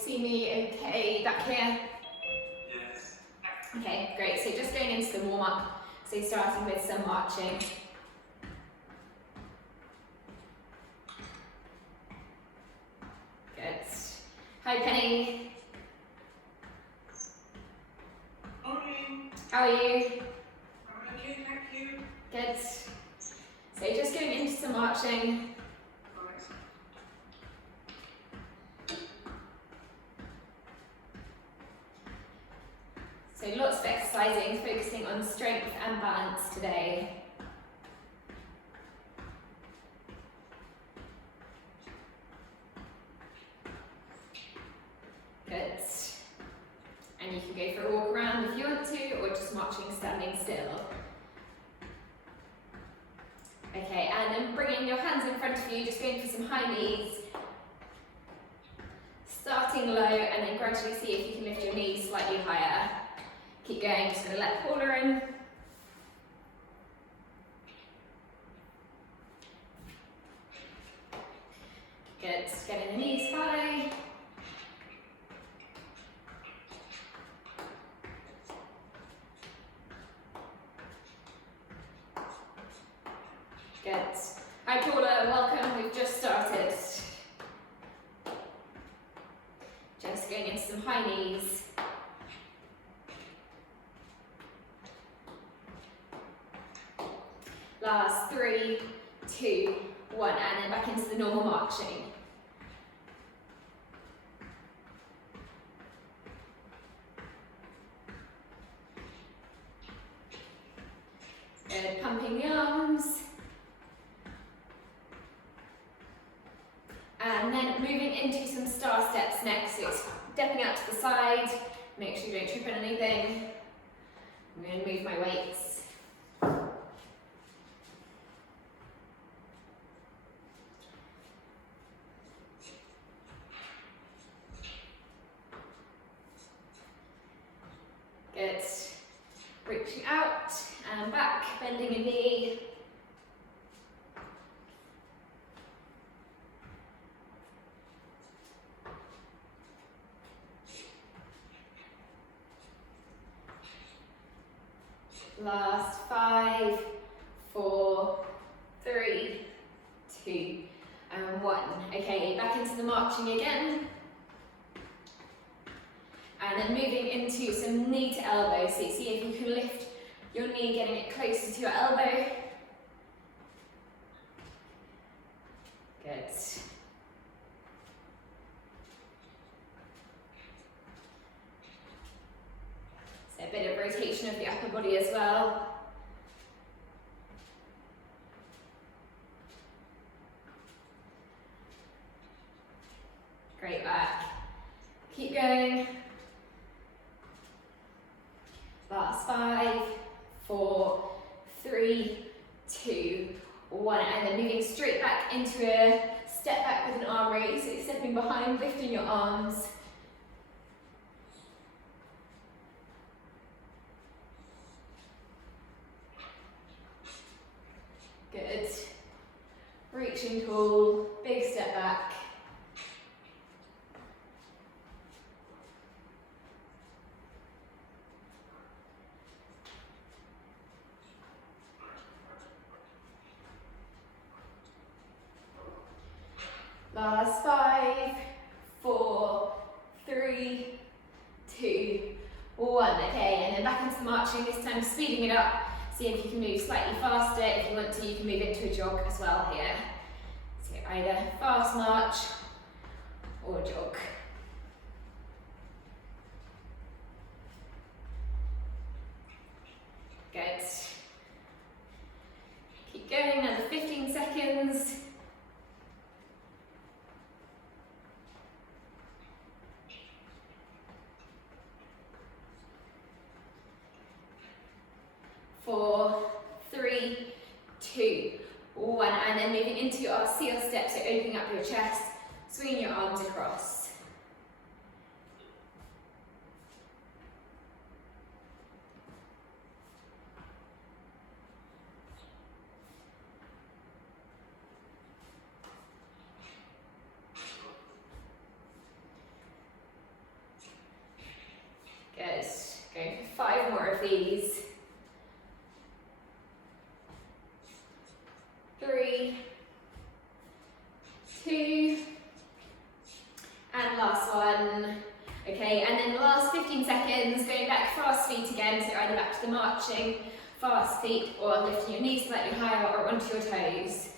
see me okay back here? Yes. Okay, great. So just going into the warm-up. So starting with some marching. Good. Hi, Penny. Morning. How are you? I'm okay, thank you. Good. So just going into some marching. Right. So lots of exercising, focusing on strength and balance today. Good. And you can go for a walk around if you want to, or just marching standing still. Okay, and then bringing your hands in front of you, just going for some high knees. Starting low, and then gradually see if you can lift your knees slightly higher. Keep going, just going to let Paula in. Good, getting the knees high. Good. Hi Paula, welcome, we've just started. Just going into some high knees. Last 3, 2, 1, and then back into the normal marching. Good, pumping the arms. And then moving into some star steps next. So it's stepping out to the side. Make sure you don't trip on anything. I'm going to move my weights. Good. Reaching out and back, bending a knee. Last 5, 4, 3, 2, and 1. Okay, back into the marching again. And then moving into some knee to elbow. So see if you can lift your knee, getting it closer to your elbow. Good. So a bit of rotation of the upper body as well. Great work. Keep going. Last 5, 4, 3, 2, 1, and then moving straight back into a step back with an arm raise. So stepping behind, lifting your arms. Good. Reaching tall, big step back. Last 5, 4, 3, 2, 1. Okay, and then back into the marching, this time speeding it up. See if you can move slightly faster. If you want to, you can move into a jog as well here. So either fast march or jog. Good. Keep going, another 15 seconds. Four, 3, 2, 1, and then moving into your seal step, so opening up your chest, swinging your arms across. 5 more of these. 3, 2, and last one. Okay, and then the last 15 seconds, going back fast feet again, so either back to the marching, fast feet, or lifting your knees slightly higher or onto your toes.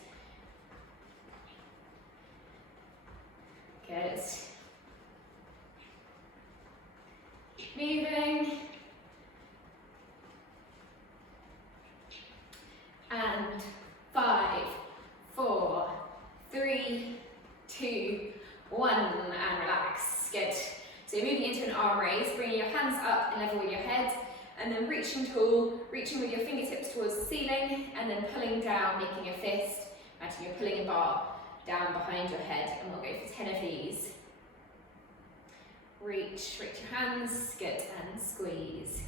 Good. Keep moving. And 5, 4, 3, 2, 1, and relax. Good. So you're moving into an arm raise, bringing your hands up in level with your head, and then reaching tall, reaching with your fingertips towards the ceiling, and then pulling down, making a fist. Imagine you're pulling a bar down behind your head, and we'll go for 10 of these. Reach your hands, good, and squeeze.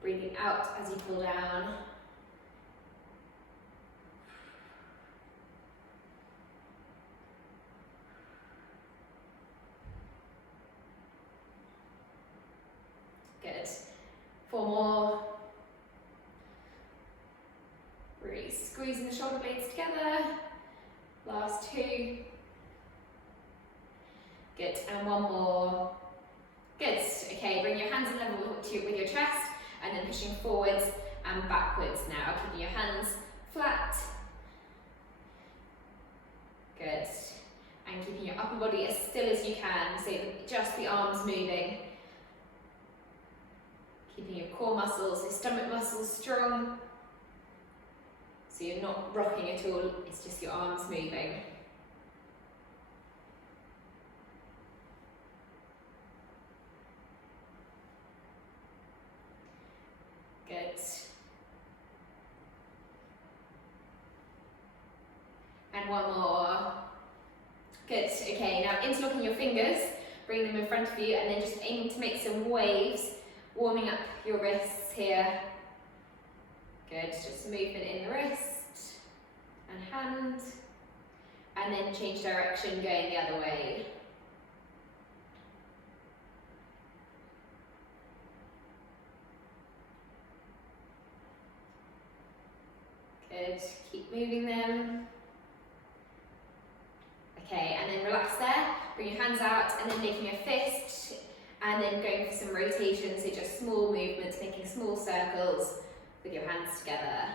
Breathing out as you pull down. Good. 4 more. Really squeezing the shoulder blades together. Last 2. Good, and 1 more. Good, okay, bring your hands in level with your chest, and then pushing forwards and backwards now, keeping your hands flat. Good, and keeping your upper body as still as you can, so just the arms moving. Keeping your core muscles, your stomach muscles strong, so you're not rocking at all, it's just your arms moving. Good. And 1 more. Good, okay, now interlocking your fingers, bring them in front of you, and then just aiming to make some waves, warming up your wrists here. Good, just movement in the wrist and hand, and then change direction, going the other way. Good, keep moving them. Okay, and then relax there, bring your hands out, and then making a fist, and then going for some rotations, so just small movements, making small circles with your hands together.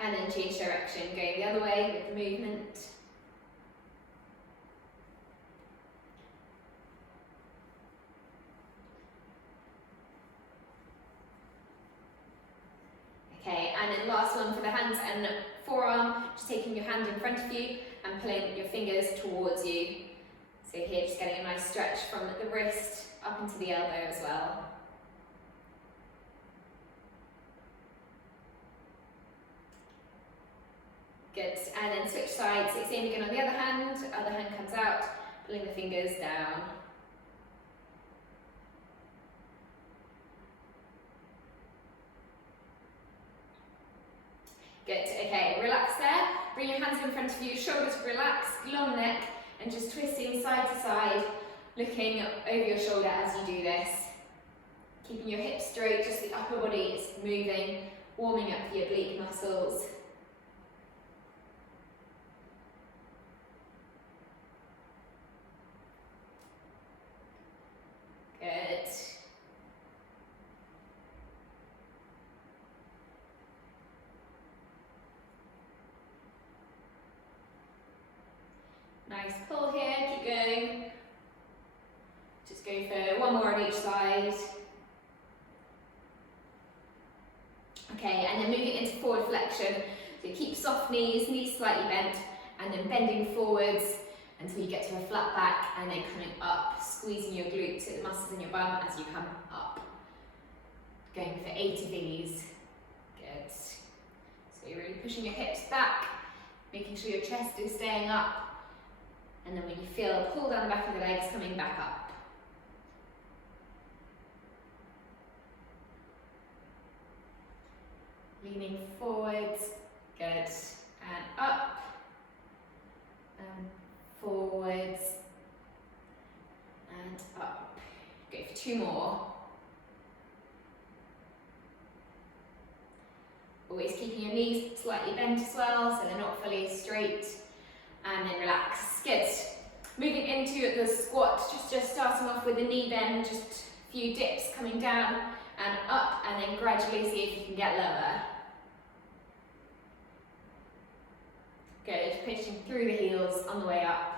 And then change direction, going the other way with the movement. Okay, and then last one for the hands and forearm, just taking your hand in front of you and pulling your fingers towards you. So here, just getting a nice stretch from the wrist up into the elbow as well. Good, and then switch sides, so same again on the other hand comes out, pulling the fingers down. Good, okay, relax there, bring your hands in front of you, shoulders relaxed, long neck, and just twisting side to side, looking over your shoulder as you do this. Keeping your hips straight, just the upper body is moving, warming up the oblique muscles. Good. Nice pull here, keep going. Just go for 1 more on each side. Okay, and then moving into forward flexion. So keep soft knees, knees slightly bent, and then bending forwards until you get to a flat back, and then coming up, squeezing your glutes, the muscles in your bum as you come up. Going for 8 of these. Good. So you're really pushing your hips back, making sure your chest is staying up. And then when you feel a pull down the back of the legs, coming back up. Leaning forwards, good, and up, and forward, 2 more. Always keeping your knees slightly bent as well, so they're not fully straight. And then relax. Good. Moving into the squat, just starting off with the knee bend, just a few dips coming down and up, and then gradually see if you can get lower. Good. Pushing through the heels on the way up.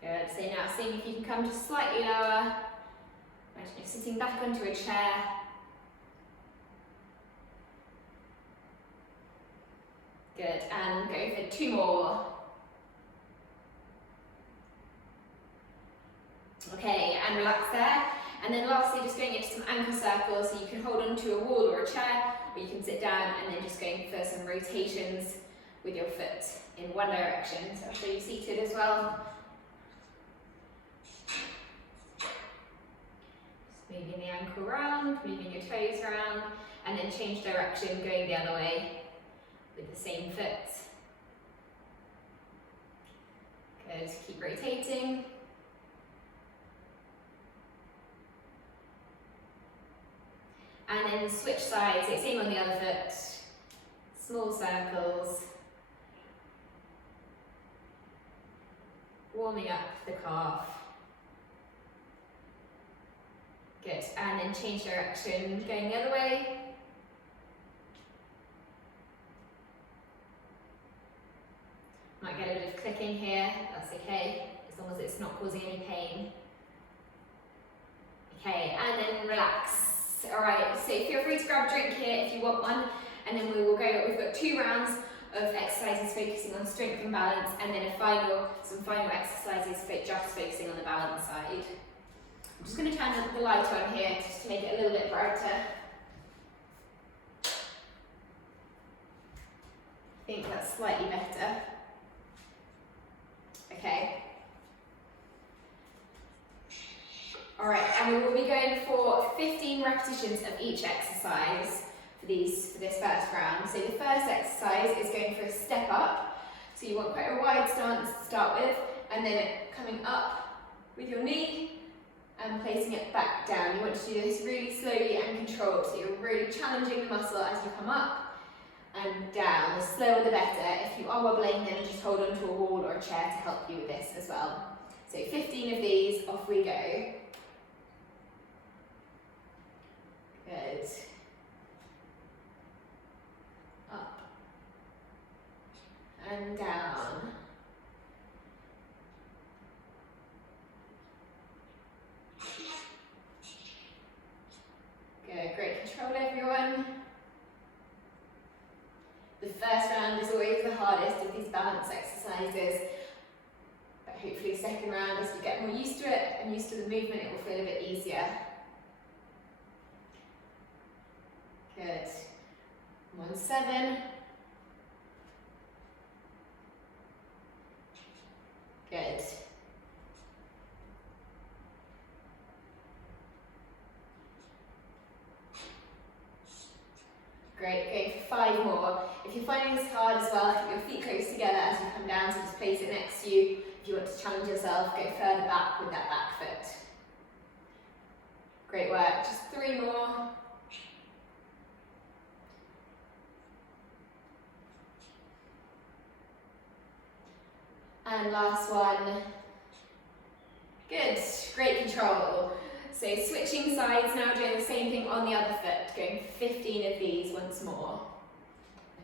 Good. So now seeing if you can come just slightly lower. Imagine you're sitting back onto a chair. Good. And go for 2 more. Okay, and relax there. And then lastly, just going into some ankle circles, so you can hold onto a wall or a chair, or you can sit down, and then just going for some rotations with your foot in one direction. So I'll show you seated as well. Moving the ankle round, moving your toes around, and then change direction, going the other way with the same foot. Good, keep rotating. And then switch sides, so same on the other foot. Small circles. Warming up the calf. Good, and then change direction, going the other way. Might get a bit of clicking here, that's okay, as long as it's not causing any pain. Okay, and then relax. Alright, so feel free to grab a drink here if you want one, and then we've got 2 rounds of exercises focusing on strength and balance, and then some final exercises just focusing on the balance side. I'm just going to turn the light on here just to make it a little bit brighter. I think that's slightly better. Okay. Alright, and we will be going for 15 repetitions of each exercise for this first round. So the first exercise is going for a step up. So you want quite a wide stance to start with, and then coming up with your knee and placing it back down. You want to do this really slowly and controlled, so you're really challenging the muscle as you come up and down. The slower the better. If you are wobbling, then just hold onto a wall or a chair to help you with this as well. So 15 of these, off we go. Good. Up and down. Good, great control everyone. The first round is always the hardest of these balance exercises, but hopefully the second round, as you get more used to it and used to the movement, it will feel a bit easier. Good. 1-7. Good. Great, going for 5 more. If you're finding this hard as well, keep your feet close together as you come down, so just place it next to you. If you want to challenge yourself, go further back with that back foot. Great work, just 3 more. And last one. Good, great control. So switching sides, now doing the same thing on the other foot, going for 15 of these once more.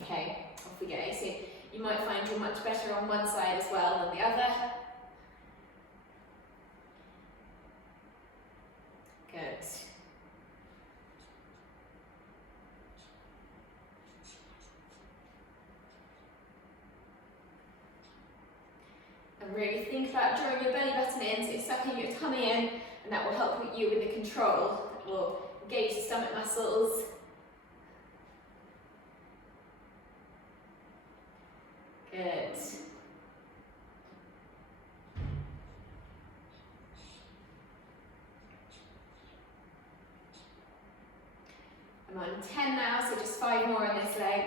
Okay, off we go. So you might find you're much better on one side as well than the other. Good. And really think about drawing your belly button in, so sucking your tummy in, and that will help you with the control. That will engage the stomach muscles. Good. I'm on 10 now, so just 5 more on this leg.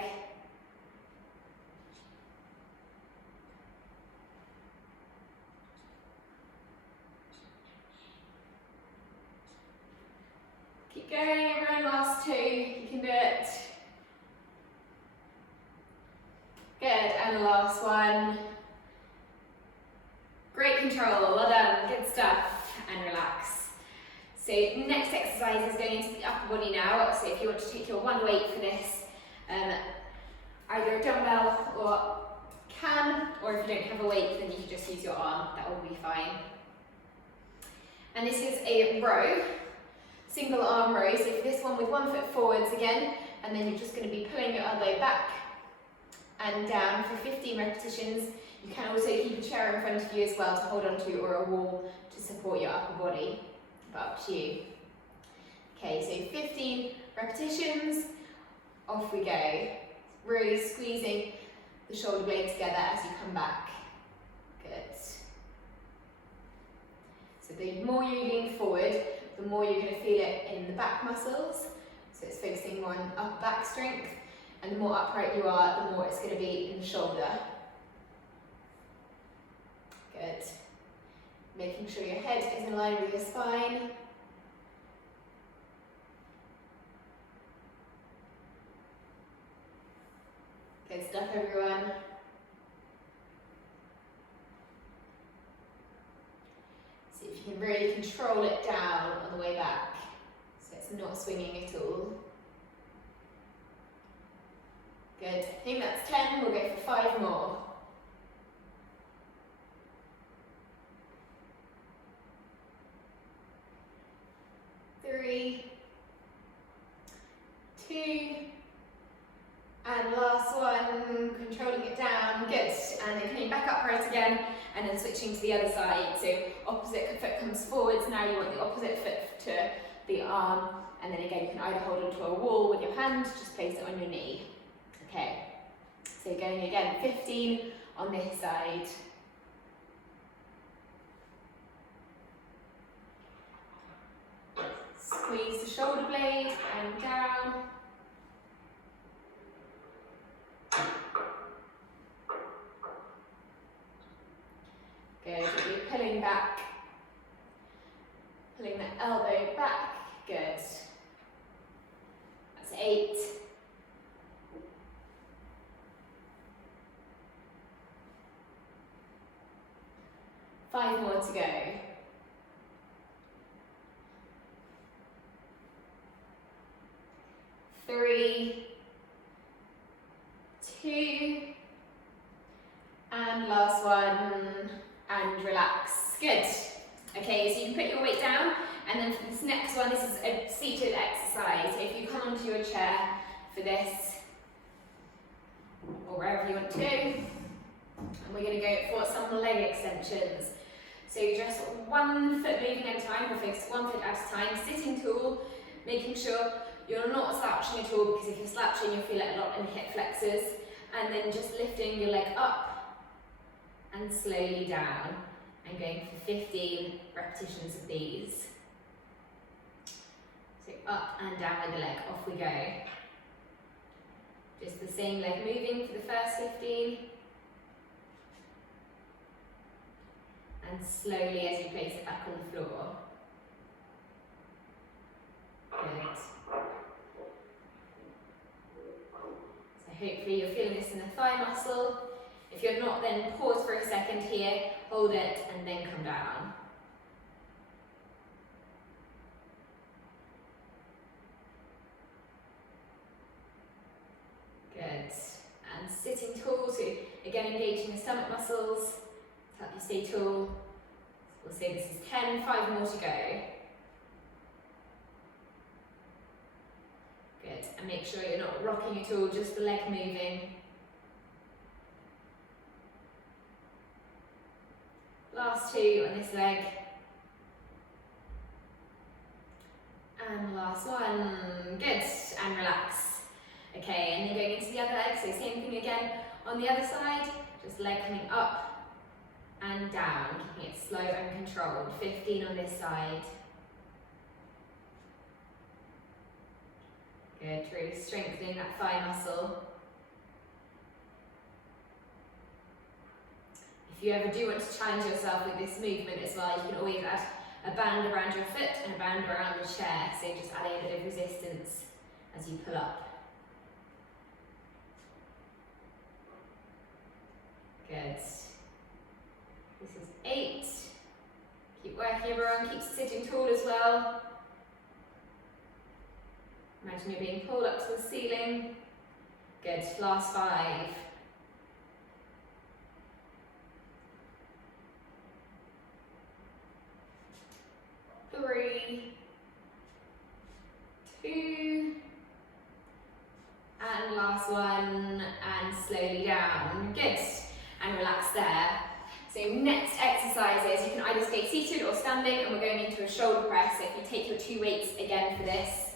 Keep going, everyone, last 2, you can do it. Good, and the last one. Great control, well done, good stuff, and relax. So next exercise is going into the upper body now, so if you want to take your one weight for this, either a dumbbell or can, or if you don't have a weight then you can just use your arm, that will be fine. And this is a row, single arm row, so for this one with 1 foot forwards again, and then you're just going to be pulling your elbow back and down for 15 repetitions. You can also keep a chair in front of you as well to hold on to, or a wall to support your upper body, but up to you. Okay, so 15 repetitions, off we go. Really squeezing the shoulder blade together as you come back. Good. So the more you lean forward, the more you're going to feel it in the back muscles. So it's focusing more on upper back strength, and the more upright you are, the more it's going to be in the shoulder. Good. Making sure your head is in line with your spine. Good stuff, everyone. See if you can really control it down on the way back, so it's not swinging at all. Good, I think that's 10, we'll go for 5 more. Three, 2, and last one, controlling it down, good. And then coming back upright again, and then switching to the other side. So opposite foot comes forwards, now you want the opposite foot to the arm, and then again you can either hold onto a wall with your hand, just place it on your knee. Okay, so going again, 15 on this side. Squeeze the shoulder blade and down. Good, you're pulling back, pulling the elbow back, good. That's 8. Five more to go. 3, 2, and last one, and relax. Good. Okay, so you can put your weight down, and then for this next one, this is a seated exercise. So if you come onto your chair for this, or wherever you want to go, and we're going to go for some leg extensions. So just 1 foot moving at a time, or focus 1 foot at a time, sitting tall, making sure you're not slouching at all, because if you're slouching you'll feel it a lot in hip flexors, and then just lifting your leg up and slowly down, and going for 15 repetitions of these. So up and down with the leg, off we go. Just the same leg moving for the first 15. And slowly as you place it back on the floor. Good. So hopefully you're feeling this in the thigh muscle. If you're not, then pause for a second here, hold it, and then come down. Good. And sitting tall, so again engaging the stomach muscles to help you stay tall. So we'll say this is 10, 5 more to go. Good. And make sure you're not rocking at all, just the leg moving. Last 2 on this leg. And last one. Good. And relax. Okay, and then going into the other leg, so same thing again on the other side, just leg coming up and down, keeping it slow and controlled. 15 on this side. Good, really strengthening that thigh muscle. If you ever do want to challenge yourself with this movement as well, you can always add a band around your foot and a band around the chair, so just adding a bit of resistance as you pull up. Good. This is 8. Keep working everyone, keep sitting tall as well. Imagine you're being pulled up to the ceiling. Good, last 5. 3, 2, and last one, and slowly down. Good, and relax there. So next exercises, you can either stay seated or standing, and we're going into a shoulder press. So if you take your 2 weights again for this.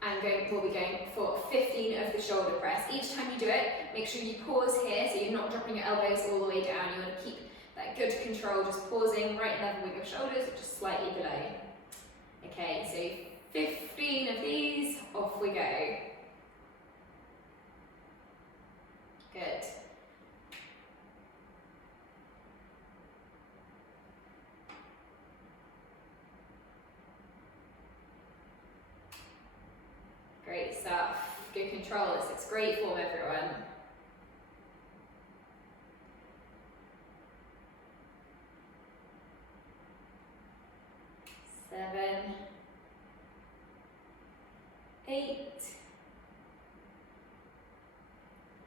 And we'll be going for 15 of the shoulder press. Each time you do it, make sure you pause here, so you're not dropping your elbows all the way down. You want to keep that good control, just pausing right level with your shoulders, or just slightly below. Okay, so 15 of these, off we go. Good. Great stuff. Good control. This looks great form, everyone. Seven, 8,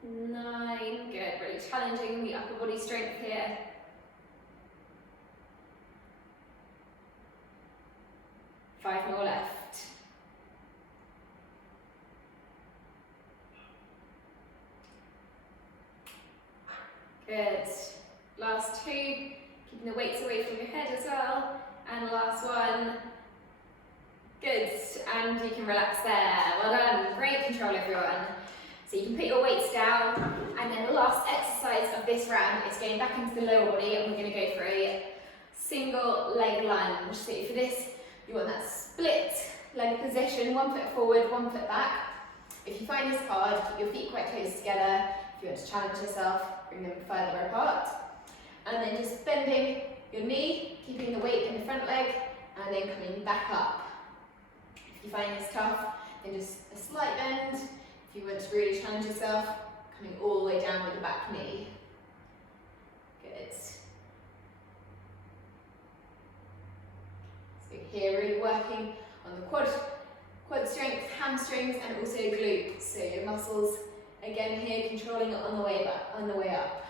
9. Good. Really challenging the upper body strength here. 5 more left. Good. Last 2, keeping the weights away from your head as well. And last one. Good. And you can relax there. Well done. Great control, everyone. So you can put your weights down. And then the last exercise of this round is going back into the lower body, and we're going to go for a single leg lunge. So for this, you want that split leg position, 1 foot forward, 1 foot back. If you find this hard, keep your feet quite close together. If you want to challenge yourself, bring them further apart. And then just bending your knee, keeping the weight in the front leg, and then coming back up. If you find this tough, then just a slight bend. If you want to really challenge yourself, coming all the way down with the back knee. Good. So here, really working on the quad strength, hamstrings, and also glutes. So your muscles, again here, controlling it on the way back, on the way up.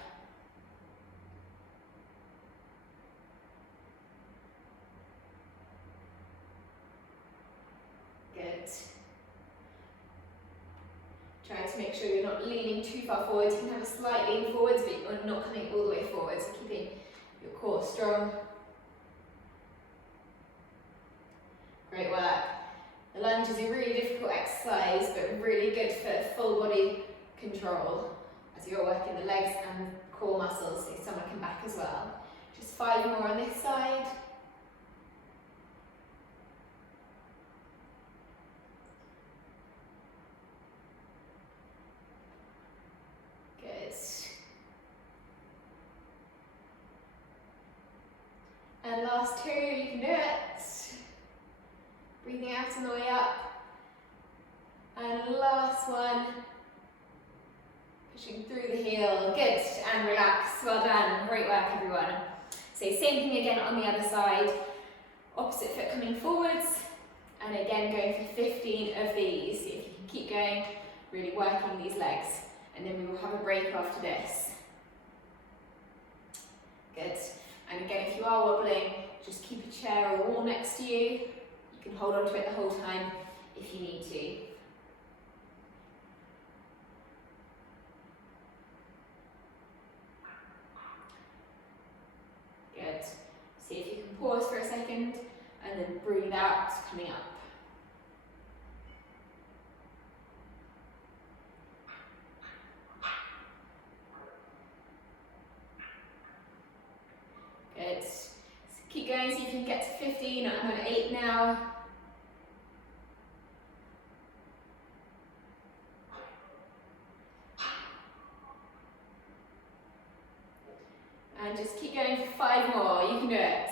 Good. Try to make sure you're not leaning too far forwards. You can have a slight lean forwards, but you're not coming all the way forwards. So keeping your core strong. Great work. The lunge is a really difficult exercise, but really good for full body control as you're working the legs and core muscles, so someone can back as well. Just 5 more on this side. Good. And last 2, you can do it. Breathing out on the way up. And last one. Pushing through the heel. Good. And relax. Well done. Great work, everyone. So same thing again on the other side. Opposite foot coming forwards. And again going for 15 of these. See if you can keep going. Really working these legs. And then we will have a break after this. Good. And again, if you are wobbling, just keep a chair or a wall next to you. You can hold on to it the whole time if you need to. Good. See if you can pause for a second and then breathe out, coming up. Good. So keep going, see if you can get to 15. I'm on 8 now. keep going for 5 more. You can do it.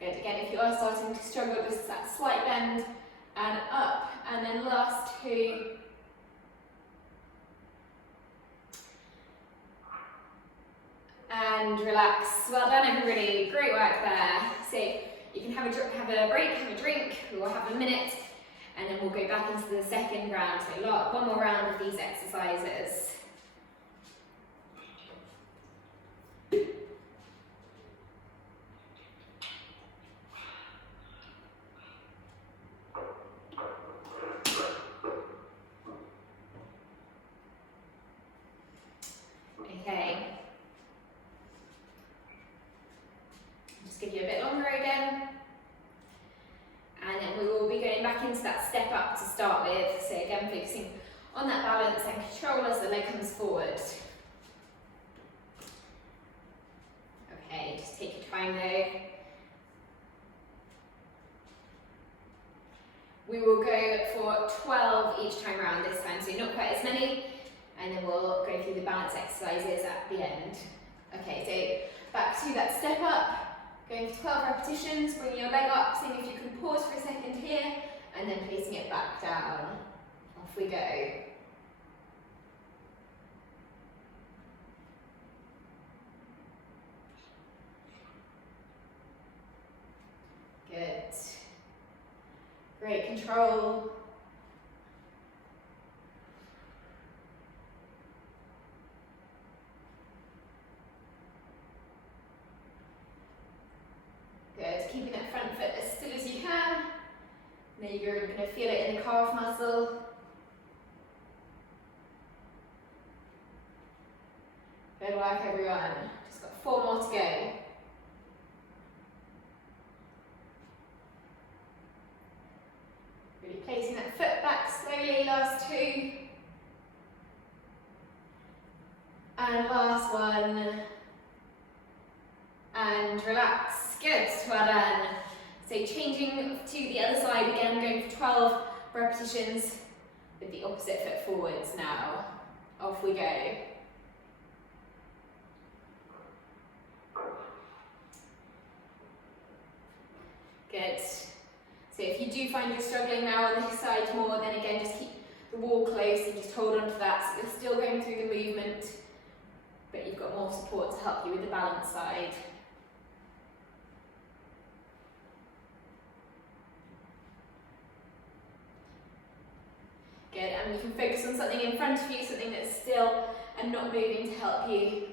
Good. Again, if you are starting to struggle, just that slight bend and up, and then last 2. And relax. Well done, everybody. Great work there. So you can have a break, have a drink, we'll have a minute, and then we'll go back into the second round. So one more round of these exercises. Okay. Just give you a bit longer again. And then we will be going back into that step up to start with. So again, focusing on that balance and control as the leg comes forward. Okay, just take your time though. We will go for 12 each time round this time, so not quite as many. And then we'll go through the balance exercises at the end. Okay, so back to that step up. Going for 12 repetitions, bringing your leg up, seeing if you can pause for a second here, and then placing it back down. Off we go. Good. Great control. Good, keeping that front foot as still as you can. Then you're going to feel it in the calf muscle. Good work, everyone. Just got 4 more to go. Really placing that foot back slowly, last 2. And last one. And relax. Good, well done. So changing to the other side again, going for 12 repetitions with the opposite foot forwards now. Off we go. Good. So if you do find you're struggling now on this side more, then again just keep the wall close and just hold on to that. So you're still going through the movement, but you've got more support to help you with the balance side. Good, and you can focus on something in front of you, something that's still and not moving to help you.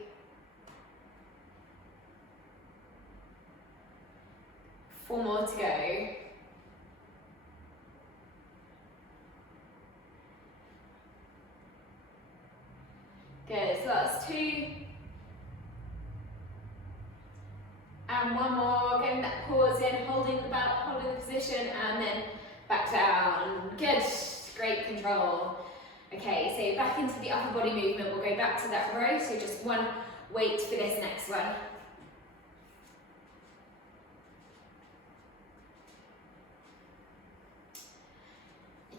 Four more to go. Good, so that's 2. And 1 more, getting that pause in, holding the position, and then back down. Good. Great control. Okay, so back into the upper body movement. We'll go back to that row, so just 1 weight for this next one.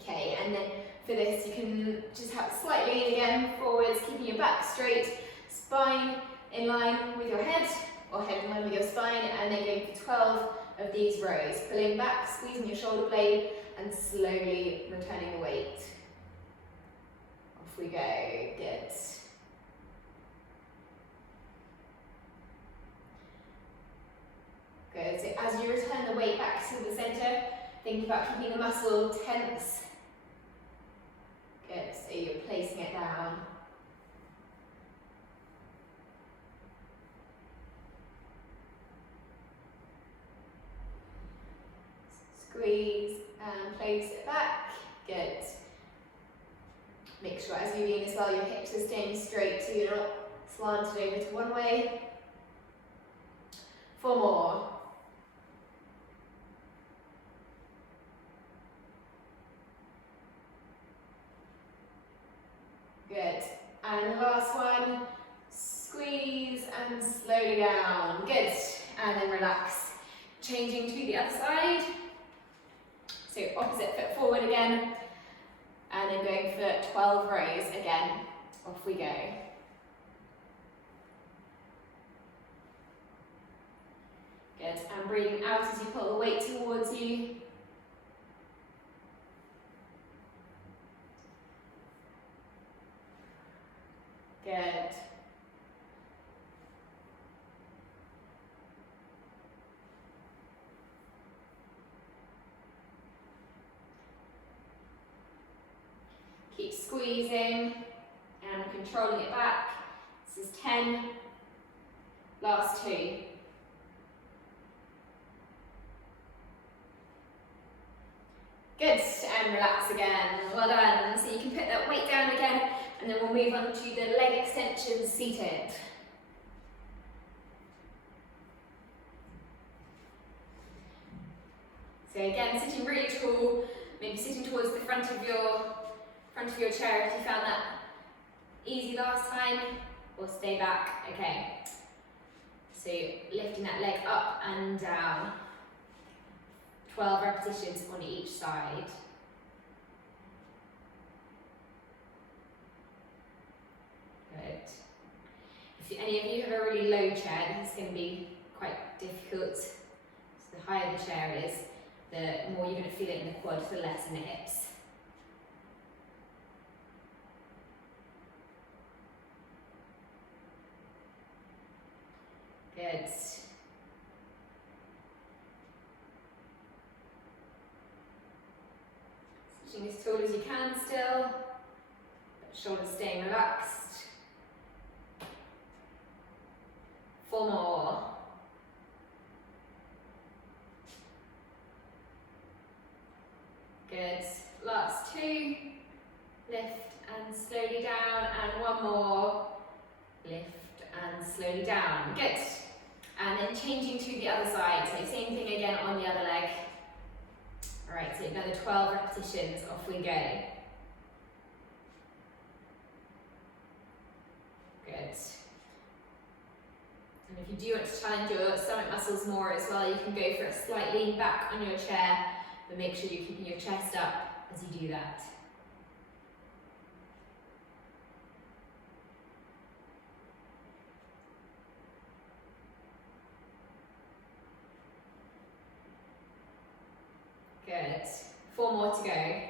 Okay, and then for this you can just have a slight lean again, forwards, keeping your back straight, spine in line with your head, or head in line with your spine, and then going for 12 of these rows. Pulling back, squeezing your shoulder blade, and slowly returning the weight. Off we go. Good. Good. So as you return the weight back to the center, think about keeping the muscle tense. Good. So you're placing it down. Squeeze and place it back. Good. Make sure as you lean as well, your hips are staying straight so you're not slanted over to one way. 4 more. Good. And the last one, squeeze and slowly down. Good. And then relax. Changing to the other side. So opposite foot forward again. And then going for 12 rows again. Off we go. Good, and breathing out as you pull the weight towards you. Good. Keep squeezing and controlling it back. This is 10. Last 2. Good, and relax again. Well done. So you can put that weight down again, and then we'll move on to the leg extensions seated. So again, sitting really tall, maybe sitting towards the front of your chair if you found that easy last time, or stay back. Okay. So lifting that leg up and down. 12 repetitions on each side. Good. If any of you have a really low chair, this is going to be quite difficult. So the higher the chair is, the more you're going to feel it in the quads, the less in the hips. Good. Sitting as tall as you can still, but shoulders staying relaxed. 4 more. Good. Last 2. Lift and slowly down, and 1 more. Lift and slowly down. Good. And then changing to the other side. So same thing again on the other leg. Alright, so another 12 repetitions, off we go. Good. And if you do want to challenge your stomach muscles more as well, you can go for a slight lean back on your chair, but make sure you're keeping your chest up as you do that. Good. 4 more to go.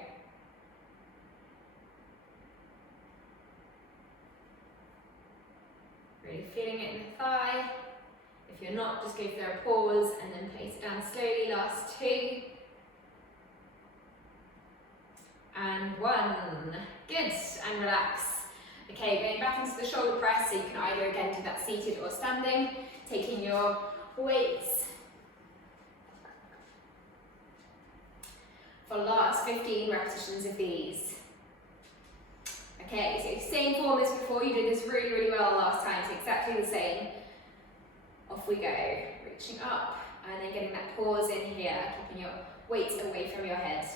Really feeling it in the thigh. If you're not, just go for a pause and then place it down slowly. Last 2. And 1. Good. And relax. Okay, going back into the shoulder press, so you can either again do that seated or standing. Taking your weights for last 15 repetitions of these. Okay, so same form as before. You did this really, really well last time, so exactly the same. Off we go. Reaching up and then getting that pause in here, keeping your weight away from your head.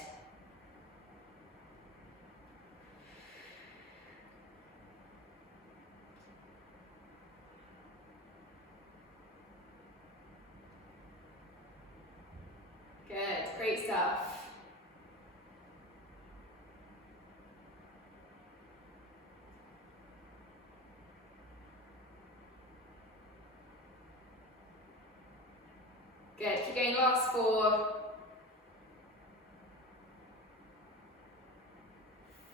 Good, great stuff. Good, keep going, last 4.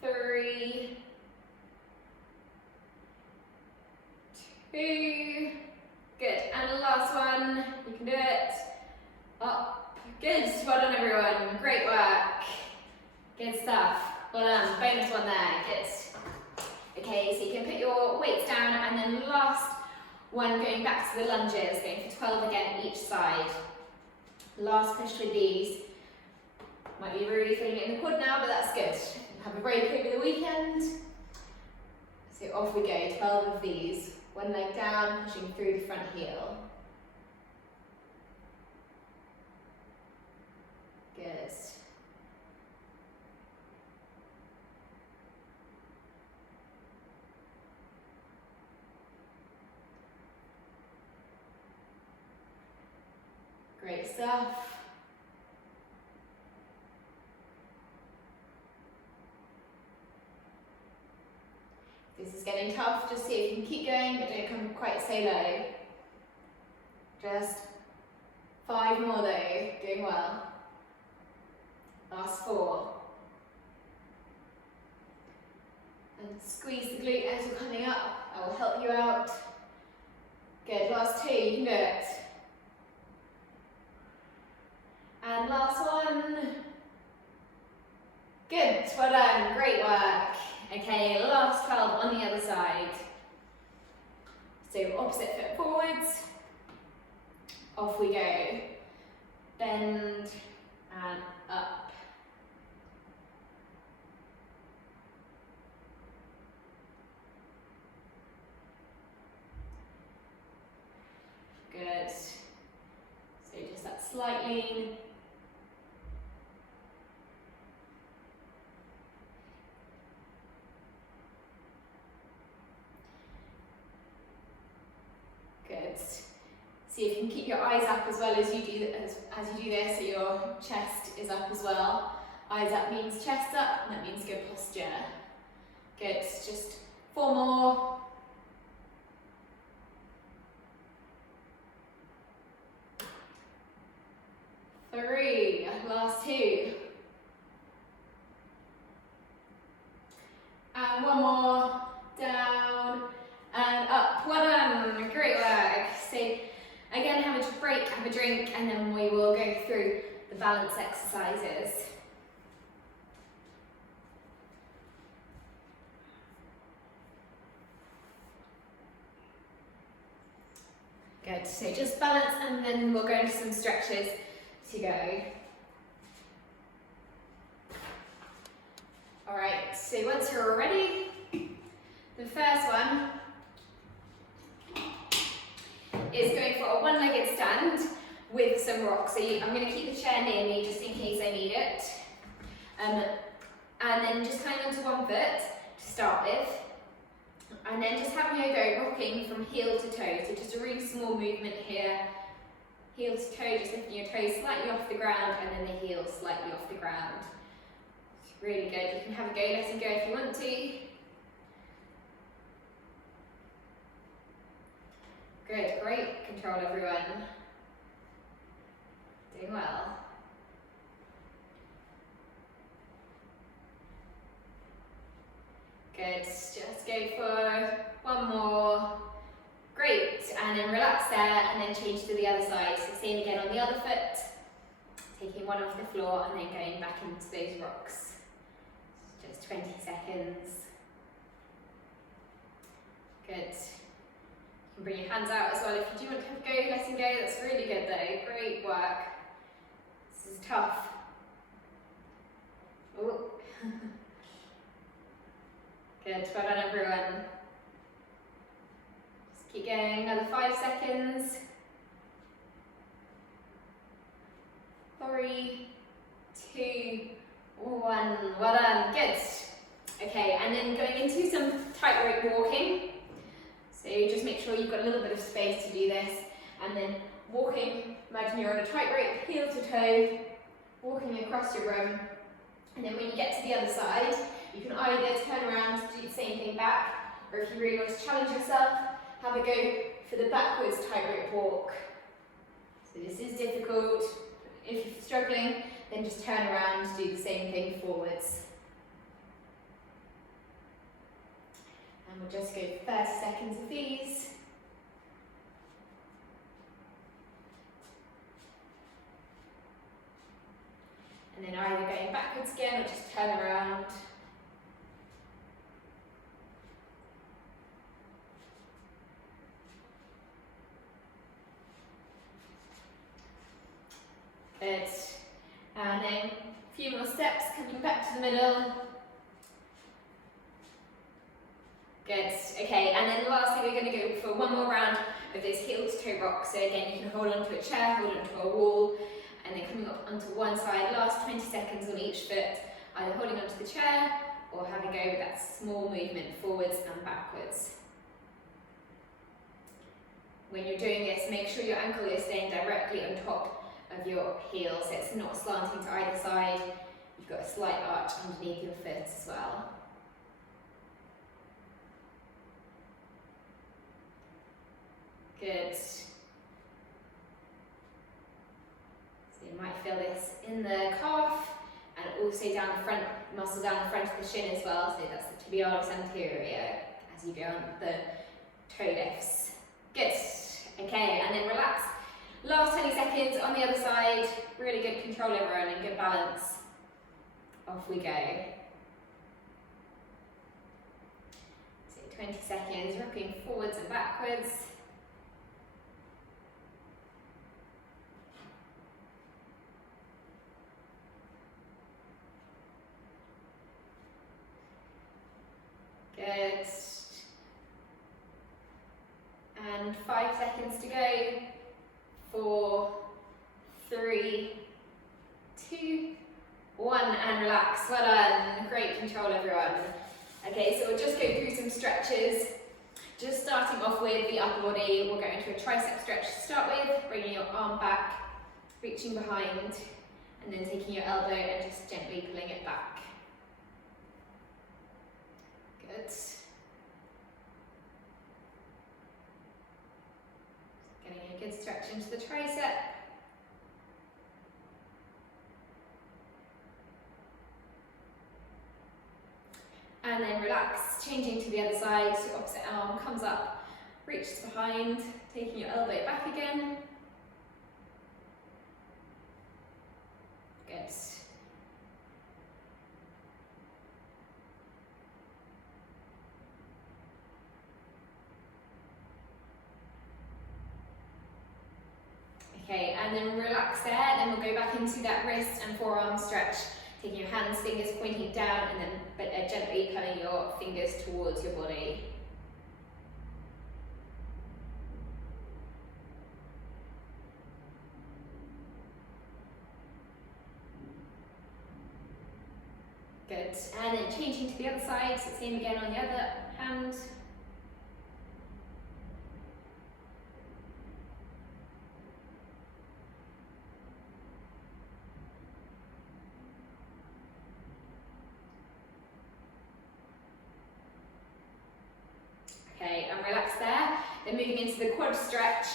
3. 2. Good, and the last one, you can do it. Up. Good, well done everyone, great work. Good stuff, well done, bonus one there, good. Okay, so you can put your weights down and then last one going back to the lunges, going for 12 again each side. Last push with these. Might be really feeling it in the quad now, but that's good. Have a break over the weekend. So off we go, 12 of these. One leg down, pushing through the front heel. Good. Great stuff. This is getting tough, just see if you can keep going, but don't come quite so low. Just 5 more though, doing well. Last 4. And squeeze the glute as you're coming up, I will help you out. Good, last 2, you can do it. And last 1. Good, well done, great work. Okay, last 12 on the other side. So opposite foot forwards, off we go. Bend and up. Good. So just that slight lean. Good. See if you can keep your eyes up as well as you do this, so your chest is up as well. Eyes up means chest up, and that means good posture. Good. Just 4 more. Three. Last 2. And 1 more. Down and up. Well done. Great work. So again, have a break, have a drink, and then we will go through the balance exercises. Good. So just balance, and then we'll go into some stretches to go. All right. So once you're all ready, the first one is going for a one-legged stand with some rocks. So I'm going to keep the chair near me just in case I need it. And then just hang onto one foot to start with. And then just having a go rocking from heel to toe. So just a really small movement here. Heel to toe, just lifting your toes slightly off the ground, and then the heel slightly off the ground. It's really good. You can have a go, let it go if you want to. Good, great control everyone. Doing well. Good, just go for 1 more. Great, and then relax there, and then change to the other side. So same again on the other foot, taking one off the floor and then going back into those rocks. Just 20 seconds. Good. You can bring your hands out as well if you do want to have a go, letting go. That's really good though. Great work. This is tough. Oh. Good, well done everyone. Just keep going, another 5 seconds. 3, 2, 1, well done, good. Okay, and then going into some tightrope walking. So just make sure you've got a little bit of space to do this. And then walking, imagine you're on a tightrope, heel to toe, walking across your room. And then when you get to the other side, you can either turn around to do the same thing back, or if you really want to challenge yourself, have a go for the backwards tightrope walk. So this is difficult. If you're struggling, then just turn around to do the same thing forwards. And we'll just go 30 seconds of these. And then either going backwards again or just turn around. Good. And then a few more steps, coming back to the middle. Good. Okay, and then lastly we're going to go for 1 more round of those heel to toe rocks. So again, you can hold onto a chair, hold onto a wall, and then coming up onto one side, last 20 seconds on each foot, either holding onto the chair or having a go with that small movement forwards and backwards. When you're doing this, make sure your ankle is staying directly on top of your heel, so it's not slanting to either side. You've got a slight arch underneath your foot as well. Good. So you might feel this in the calf and also down the front, muscle down the front of the shin as well. So that's the tibialis anterior as you go on the toe lifts. Good. Okay, and then relax. Last 20 seconds on the other side. Really good control everyone and good balance. Off we go. So 20 seconds, rocking forwards and backwards. Good. And 5 seconds to go. 4, 3, 2, 1, and relax. Well done. Great control, everyone. Okay, so we'll just go through some stretches. Just starting off with the upper body, we'll go into a tricep stretch to start with, bringing your arm back, reaching behind, and then taking your elbow and just gently pulling it back. Good. Getting a good stretch into the tricep. And then relax, changing to the other side, so opposite arm comes up, reaches behind, taking your elbow back again. Good. Okay, and then relax there, then we'll go back into that wrist and forearm stretch, taking your hands, fingers pointing down, and then gently pulling your fingers towards your body. Good, and then changing to the other side, so same again on the other hand. Okay, and relax there. Then moving into the quad stretch,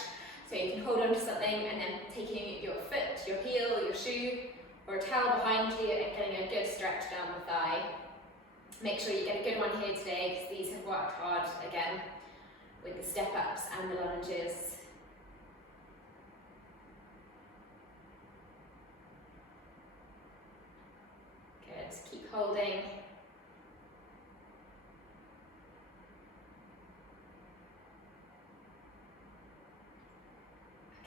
so you can hold on to something and then taking your foot, your heel, your shoe, or a towel behind you and getting a good stretch down the thigh. Make sure you get a good one here today because these have worked hard again with the step ups and the lunges. Good, keep holding.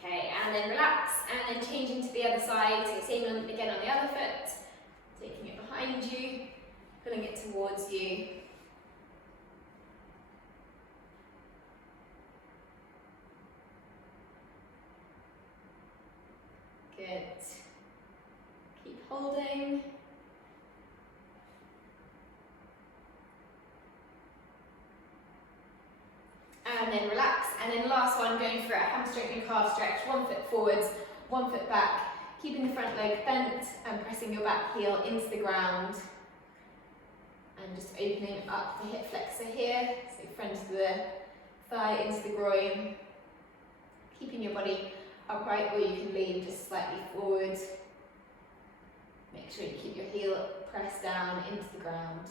Okay, and then relax, and then changing to the other side, so same again on the other foot, taking it behind you, pulling it towards you. Good. Keep holding. And then relax, and then last one, going for a hamstring and calf stretch, 1 foot forwards, 1 foot back, keeping the front leg bent and pressing your back heel into the ground. And just opening up the hip flexor here, so front of the thigh into the groin. Keeping your body upright, or you can lean just slightly forward. Make sure you keep your heel pressed down into the ground.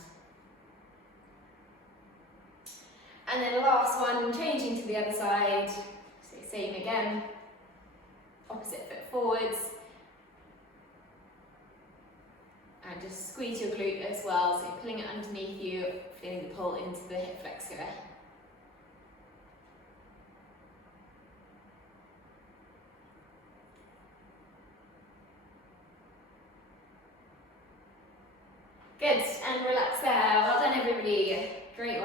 And then the last one, changing to the other side, so same again, opposite foot forwards, and just squeeze your glute as well, so pulling it underneath you, feeling the pull into the hip flexor. Good, and relax there, well done everybody, great work.